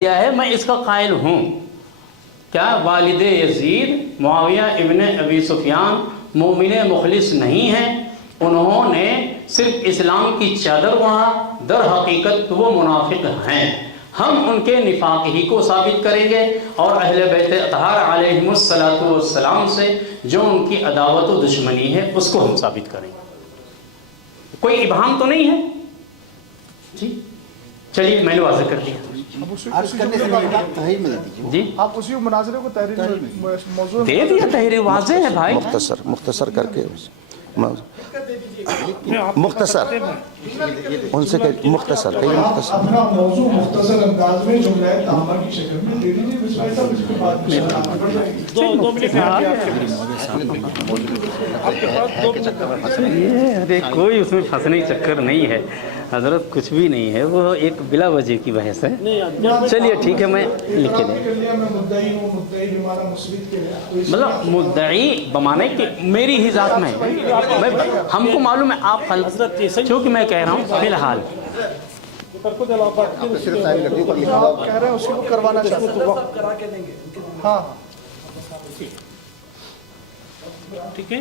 کیا ہے میں اس کا قائل ہوں. کیا والد یزید معاویہ ابن ابی سفیان مومن مخلص نہیں ہیں؟ انہوں نے صرف اسلام کی چادر اوڑھا، در حقیقت وہ منافق ہیں. ہم ان کے نفاق ہی کو ثابت کریں گے اور اہل بیت اطہار علیہم السلام سے جو ان کی عداوت و دشمنی ہے اس کو ہم ثابت کریں گے. کوئی ابہام تو نہیں ہے؟ جی چلیے میں نے واضح کر دیا. جی آپ اسی مناظرے کو تحریر موضوع دے دیا، تحریر واضح ہے بھائی. مختصر کر کے مختصر ان سے مختصر اپنا موضوع مختصر انداز میں جملہ تامہ کی شکل میں دے دیجیے. بسمائی صاحب اس کے بعد یہ کوئی اس میں پھنسنے چکر نہیں ہے حضرت، کچھ بھی نہیں ہے، وہ ایک بلا وجہ کی بحث ہے. چلیے ٹھیک ہے میں لکھ کے دیں. مطلب مدعی بمانے کہ میری ہی ذات میں ہم کو معلوم ہے آپ چونکہ میں کہہ رہا ہوں فی الحال آپ کہہ رہے ہیں اس کو کروانا چاہتے ہیں. ہاں ٹھیک ہے.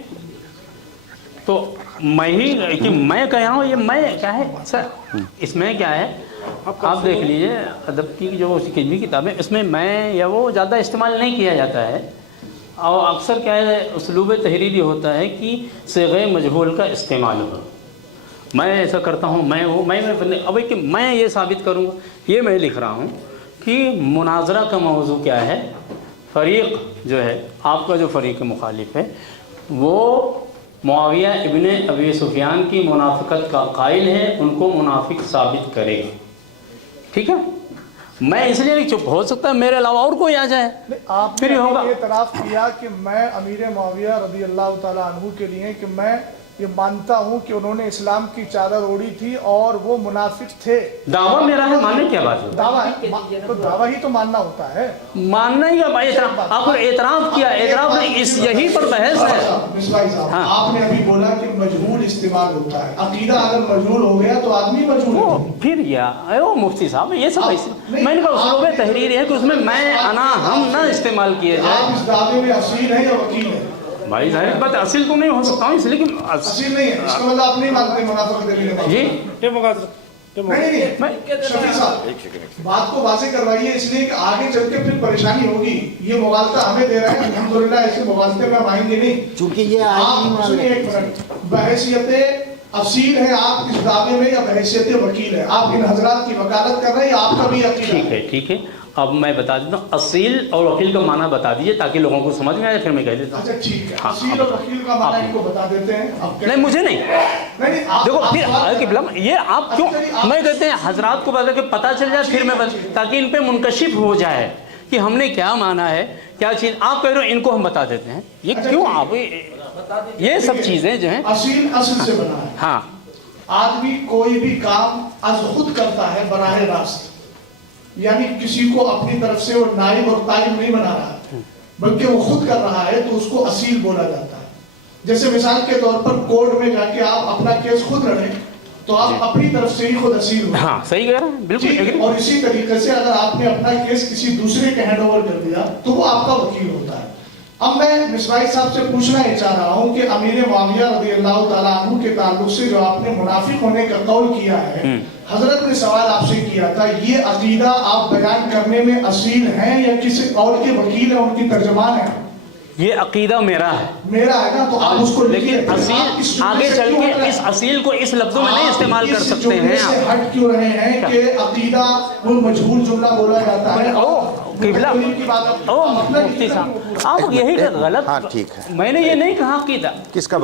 تو میں ہی کہ میں کہہ رہا ہوں یہ میں کیا ہے سر، اس میں کیا ہے آپ دیکھ لیجئے ادب کی جو علمی کتابیں اس میں میں یا وہ زیادہ استعمال نہیں کیا جاتا ہے، اور اکثر کیا ہے اسلوب تحریری ہوتا ہے کہ صیغہ مجہول کا استعمال ہو. میں ایسا کرتا ہوں، میں وہ اب کہ میں یہ ثابت کروں گا، یہ میں لکھ رہا ہوں کہ مناظرہ کا موضوع کیا ہے. فریق جو ہے آپ کا جو فریق مخالف ہے وہ معاویہ ابن ابی سفیان کی منافقت کا قائل ہے، ان کو منافق ثابت کرے گا. ٹھیک ہے. میں اس لیے نہیں چپ ہو سکتا میرے علاوہ اور کوئی آ جائے آپ پھر نے ہوگا. یہ اعتراف کیا کہ میں امیر معاویہ رضی اللہ تعالیٰ عنہ کے لیے کہ میں یہ مانتا ہوں کہ انہوں نے اسلام کی چادر اوڑھی تھی اور وہ منافق تھے. دعویٰ میرا ہے، ماننے کیا بات ہے؟ دعویٰ ہے تو دعویٰ ہی تو ماننا ہوتا ہے. ماننا ہی بھائی آپ نے اعتراف کیا، اعتراف نہیں، اس یہی پر بحث ہے. مصباحی صاحب آپ نے ابھی بولا کہ مجہول استعمال ہوتا ہے. عقیدہ اگر مجہول ہو گیا تو آدمی مجہول ہے. پھر یا مفتی صاحب یہ سب میں نے کہا اسلوب تحریر ہے کہ اس میں میں انا ہم نہ استعمال کیے جائے. آپ اس دعوے میں اصیل ہے یا وکیل ہے؟ بھائی ظاہر بات اصل تو نہیں ہو سکتا ہوں، اس لیے کہ اصیل نہیں ہے اس کا مطلب آپ نہیں مانتے منافقت دلیل ہے. جی نہیں شفیع صاحب بات کو واضح کروائیے، اس لیے کہ آگے چل کے پھر پریشانی ہوگی. یہ مغالطہ ہمیں دے رہے ہیں، الحمدللہ ایسے مغالطے میں ہم آئیں گے نہیں. چونکہ یہ آپ سنیے ایک منٹ، بحیثیت اصیل ہے آپ اس دعوے میں یا بحیثیت وکیل ہے؟ آپ ان حضرات کی وکالت کر رہے ہیں یا آپ کا بھی عقیدہ؟ ٹھیک ہے ٹھیک ہے. اب میں بتا دیتا ہوں اصیل اور وکیل کا معنی بتا دیجئے تاکہ لوگوں کو سمجھ میں آئے، پھر میں کہہ دیتا ہوں. اچھا ٹھیک ہے، اصیل اور وکیل کا معنی ان کو بتا دیتے ہیں. نہیں مجھے نہیں، دیکھو پھر یہ آپ کیوں میں کہتے ہیں حضرات کو بتا کہ پتہ چل جائے، پھر میں تاکہ ان پہ منکشف ہو جائے کہ ہم نے کیا مانا ہے کیا چیز. آپ کہہ رہے ہو ان کو ہم بتا دیتے ہیں، یہ کیوں آپ یہ سب چیزیں جو ہیں اصیل اصل سے بنا ہے. ہاں آدمی کوئی بھی کام از خود کرتا ہے براہ راست، یعنی کسی کو اپنی طرف سے وہ نائب اور طالب نہیں بنا رہا بلکہ وہ خود کر رہا ہے تو اس کو اصیل بولا جاتا ہے. جیسے مثال کے طور پر کورٹ میں جا کے آپ اپنا کیس خود لڑیں تو آپ اپنی طرف سے ہی خود اصیل ہو. ہاں صحیح کہہ رہے ہیں بالکل. اور اسی طریقے سے اگر آپ نے اپنا کیس کسی دوسرے کے ہینڈ اوور کر دیا تو وہ آپ کا وکیل ہوتا ہے. اب میں مصباحی صاحب سے پوچھنا یہ چاہ رہا ہوں کہ امیر معاویہ رضی اللہ تعالیٰ عنہ کے تعلق سے جو آپ نے منافق ہونے کا قول کیا ہے، حضرت نے سوال آپ سے کیا تھا یہ عقیدہ آپ بیان کرنے میں اصیل ہیں یا کسی اور کے وکیل ہیں، ان کی ترجمان ہیں؟ یہ عقیدہ میرا ہے نا تو آپ اس کو لیکن اصیل آگے چل کے اس اصیل کو اس لفظوں میں نہیں استعمال کر سکتے ہیں. آپ ہٹ کیوں رہے ہیں کہ عقیدہ وہ مجہول جملہ بولا جاتا ہے؟ مفتی صاحب آپ یہی غلط. ہاں ٹھیک ہے، میں نے یہ نہیں کہا عقیدہ. کس کا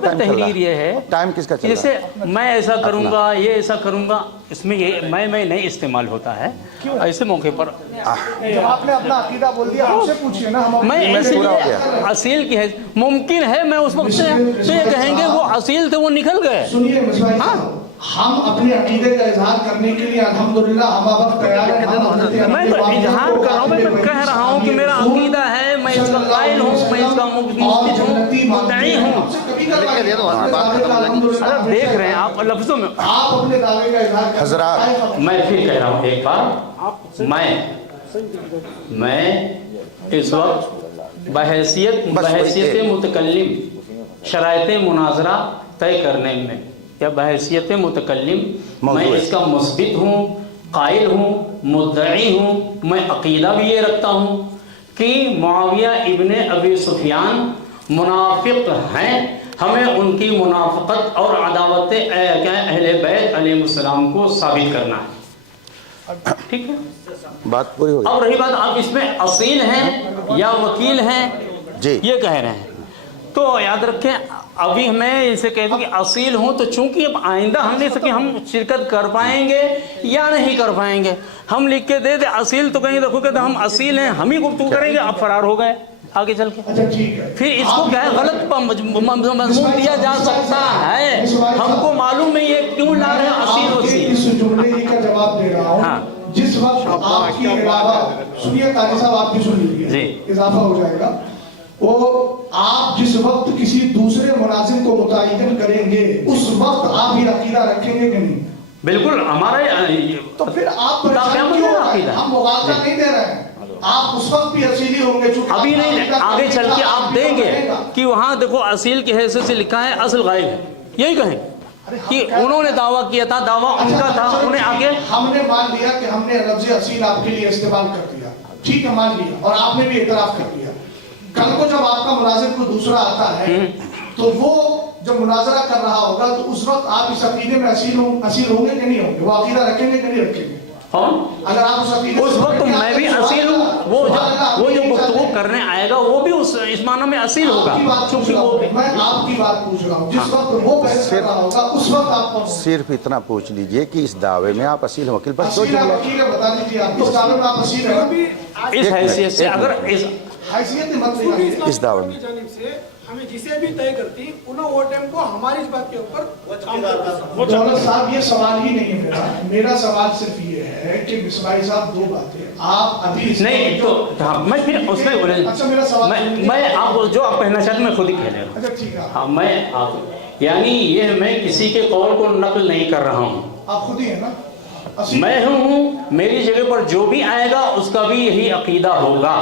تحریر یہ ہے ٹائم کس کا چل رہا ہے؟ جیسے میں ایسا کروں گا یہ ایسا کروں گا، اس میں یہ میں نہیں استعمال ہوتا ہے ایسے موقع پر. جب آپ نے اپنا عقیدہ بول دیا ہم سے پوچھئے نا. میں اس لیے اصیل کی ہے ممکن ہے میں اس وقت سے تو یہ کہیں گے وہ اصیل تھے وہ نکل گئے. سنیے مصباحی صاحب ہم اپنے عقیدے کا اظہار کرنے کے لیے الحمدللہ ہم وقت تیار ہیں. میں تو اظہار کر رہا ہوں، میں کہہ رہا ہوں کہ میرا عقیدہ ہے، میں اس کا قائل ہوں، میں اس کا مفتی ہوں، مدعی ہوں. دیکھ رہے ہیں آپ لفظوں میں آپ اپنے دعوے کا اظہار حضرات میں پھر کہہ رہا ہوں ایک بار، میں मैं इस वक्त बहैसियत मुतकल्लिम शराइत मुनाजरा तय करने में या बहैसियत मुतकल्लिम मैं इसका मुस्बित हूँ, कायल हूँ, मुद्दई हूँ। मैं अकीदा भी ये रखता हूँ कि मुआविया इब्न अबी सुफियान मुनाफिक हैं। हमें उनकी मुनाफिकत और अदावत अहले बैत अलैहिस्सलाम को साबित करना है। ठीक है, बात पूरी हो गई। अब रही बात आप इसमें असील हैं या वकील हैं जी। ये कह रहे हैं, तो याद रखें अभी मैं इसे कह दूं कि असील हूं, तो चूंकि अब आइंदा हम नहीं सके हम शिरकत कर पाएंगे या नहीं कर पाएंगे। हम लिख के दे दे असील, तो कहीं देखो कि हम असील हैं, हम ही गुफ्तगू करेंगे, आप फरार हो गए आगे चल के। अच्छा ठीक है, फिर इसको क्या है गलत मजमून दिया जा सकता है। हमको मालूम है ये क्यों ला रहे हैं असील वसील। इस जुमले का जवाब दे रहा हूँ। हाँ। जिस वक्त आपकी इरादा, सुनिए काजी साहब आप भी सुन लीजिए, जी। इजाफा हो जाएगा। वो आप जिस वक्त किसी दूसरे मुनाजिम को मुतय्यन करेंगे उस वक्त आप ये अकीदा रखेंगे कि नहीं? बिल्कुल हमारा तो फिर आप परेशान क्यों हो रहे हैं? हम मुआवजा नहीं दे रहे हैं, आप उस वक्त भी असीली होंगे। अभी नहीं, आगे चल के आप देंगे कि वहाँ देखो असील की हैसियत से लिखा है असल गायब है, यही कहें कि उन्होंने दावा किया था, दावा उनका था, उन्हें आगे हमने मान लिया कि हमने लफ्ज़ असील आपके लिए इस्तेमाल कर दिया, ठीक है मान लिया, और आपने भी इतराफ कर दिया। कल को जब आपका मुनाजिर को दूसरा आता है तो वो जब मुनाजरा कर रहा होगा तो उस वक्त आप इस अकीदे में असील होंगे कि नहीं होंगे? वो अकीदा रखेंगे कि नहीं रखेंगे? अगर आप उस वक्त मैं भी असील हूँ, वो जो गुफ्तगू करने आएगा वो भी इस मानो में असील होगा। मैं आपकी बात पूछ रहा हूँ, जिस वक्त वो बहस कर रहा होगा उस वक्त आप सिर्फ इतना पूछ लीजिए कि इस दावे में आप असील वकील, बस दो असील जुमले। वकील है, बता दीजिए आप इस दावे में आप असील हैं? इस हैसियत से अगर इस हैसियत मत लगाइए। इस दावे में जानिब से हमें जिसे भी तय करती उन्होंने वो टाइम को हमारी इस बात के ऊपर दौलत साहब ये सवाल ही नहीं है मेरा सवाल सिर्फ ये है कि बिस्माइल साहब दो बातें आप अभी नहीं तो हाँ, मैं फिर उसमें अच्छा मेरा सवाल मैं आप जो आप कहना चाहते मैं खुद ही कह ले रहा हूँ। अच्छा ठीक है, हाँ मैं आप यानी ये मैं किसी के कौल को नकल नहीं कर रहा हूँ, आप खुद ही है ना असील? मैं हूँ, मेरी जगह पर जो भी आएगा उसका भी यही अकीदा होगा,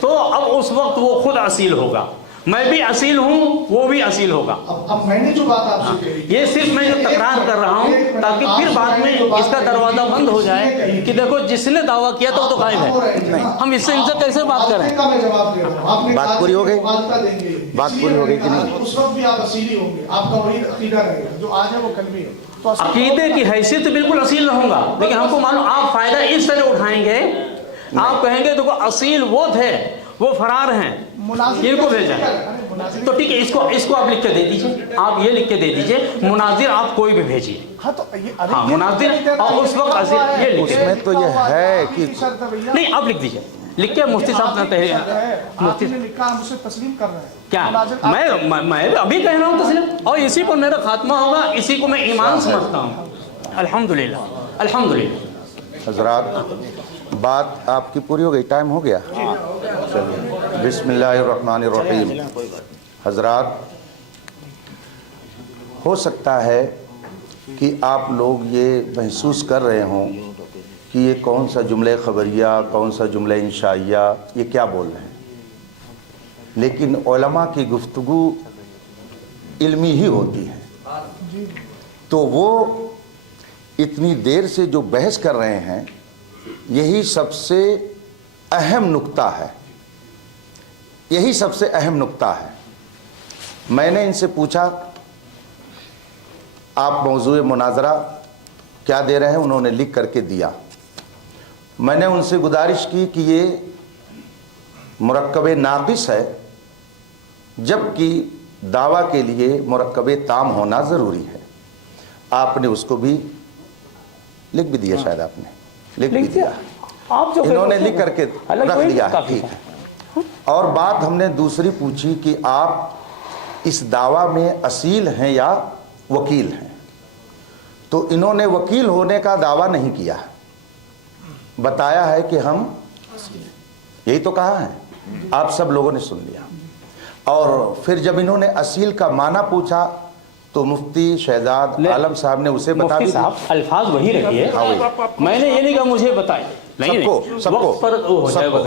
तो अब उस वक्त वो खुद असील होगा। मैं भी असील हूँ, वो भी असील होगा। अब मैंने जो बात आपसे कही, ये सिर्फ मैं जो तकरार कर रहा हूँ ताकि फिर बाद में इसका दरवाजा बंद हो जाए कि देखो जिसने दावा किया था वो तो गायब है, हम इससे इनसे कैसे बात करें। मैं जवाब दे रहा हूँ, आपने बात पूरी हो गई? देंगे, बात पूरी हो गई कि नहीं? उस वक्त भी आप असीली होंगे, आपका वही अकीदा रहेगा जो आज है वो कल भी है। तो अकीदे की हैसियत बिल्कुल असील रहूंगा, लेकिन हमको मालूम आप फायदा इस तरह उठाएंगे, आप कहेंगे देखो असील वो थे, वो फरार हैं, इनको भेजा। तो ठीक है, इसको आप लिख के दे दीजिए, आप ये लिख के दे दीजिए मुनाजिर आप कोई भी भेजिए। हाँ तो ये हाँ मुनाजिर, और उस वक्त असील ये लिख उसमें तो ये है कि नहीं आप लिख दीजिए, लिख के मुफ्ती साहब मुफ्ती आपने लिखा हम उसे तस्लीम कर रहे हैं क्या मैं अभी कह रहा हूँ तस्लीम, और इसी पर मेरा खात्मा होगा, इसी को मैं ईमान समझता हूँ। अल्हम्दुलिल्लाह अल्हम्दुलिल्लाह। हजरात बात आपकी पूरी हो गई, टाइम हो गया। चलिए बिस्मिल्लाहिर्रहमानिर्रहीम। हजरात हो सकता है कि आप लोग ये महसूस कर रहे हों कि ये कौन सा जुमले खबरिया, कौन सा जुमले इंशाइया, ये क्या बोल रहे हैं, लेकिन उलमा की गुफ्तगू इल्मी ही होती है। तो वो इतनी देर से जो बहस कर रहे हैं यही सबसे अहम नुक्ता है, यही सबसे अहम नुक्ता है। मैंने इनसे पूछा आप मौजूए मुनाजरा क्या दे रहे हैं, उन्होंने लिख करके दिया। मैंने उनसे गुजारिश की कि ये मुरक्कबे नाक़िस है, जबकि दावा के लिए मुरक्कबे ताम होना ज़रूरी है। आपने उसको भी लिख भी दिया, शायद आपने लिख भी दिया, आप जो इन्होंने लिख करके रख लिया है, ठीक है। और बात हमने दूसरी पूछी कि आप इस दावा में असील हैं या वकील हैं, तो इन्होंने वकील होने का दावा नहीं किया, बताया है कि हम, यही तो कहा है, आप सब लोगों ने सुन लिया। और फिर जब इन्होंने असील का माना पूछा तो मुफ्ती शहजाद ले- आलम साहब ने उसे बता मुफ्ती भी साहब अल्फाज वही रखिए, हाँ, वही। मैंने ये नहीं कहा मुझे बताए, नहीं सबको वक्त पर वो हो जाए सबको